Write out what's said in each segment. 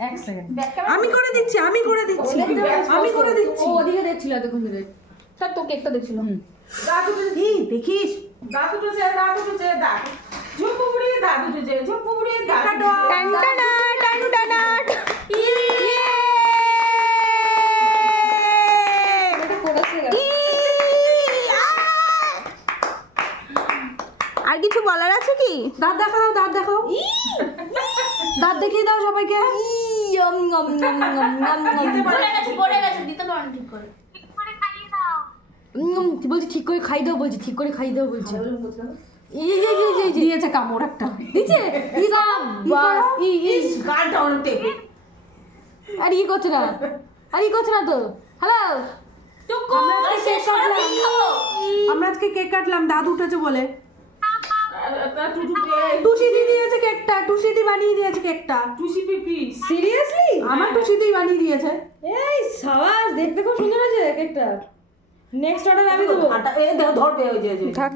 এক সেকেন্ড আমি করে দিচ্ছি ও ওদিকে দেখছিল এতক্ষণ ধরে স্যার তো কেকটা দেখছিল কি দেখিস আর কিছু বলার আছে কি? দাঁত দেখাও দাঁত দেখিয়ে দাও সবাইকে বলছি ঠিক করে খাই দাও বলছি দিয়েছে কামড় একটা দিচ্ছে আর ই করছে না তো হ্যালো আমরা আজকে কেক কাটলাম দাদু উঠেছে বলে টুসিদি দিয়েছে কেকটা টুসিদি বানিয়ে দিয়েছে কেকটা সিরিয়াসলি আমার টুসিদি বানিয়ে দিয়েছে এই সাবাস দেখতে খুব সুন্দর হয়েছে কেকটা নেক্সট অর্ডার আমি দেবো ধরবে ওই যে থাক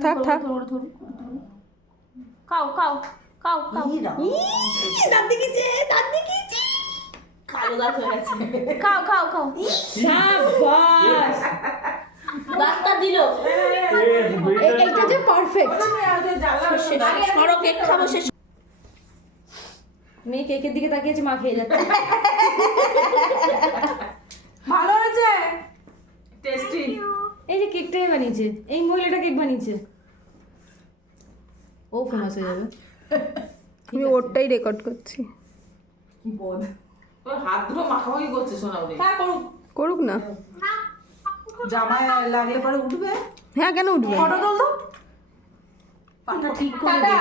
দাঁত দেখিয়েছে কালো দাঁত হয়ে গেছে সাবাস দাঁতটা দিল এইটা যে পারফেক্ট সরো কেক খাবো শেষ মেয়ে কেকের দিকে তাকিয়েছে মা খেয়ে যাচ্ছে ভালো হয়েছে টেস্টি এই যে কেকটাই বানিয়েছে এই মহিলাটা কেক বানিয়েছে ও ফেমাস হয়ে যাবে আমি ওরটাই রেকর্ড করছি। কি বোধ ওই হাত দুটো মাখামাখি করছে শোনাও রে করুক না। জামায় লাগলে পরে উঠবে হ্যাঁ কেন উঠবে? ফটো তোল তো পাটা ঠিক করে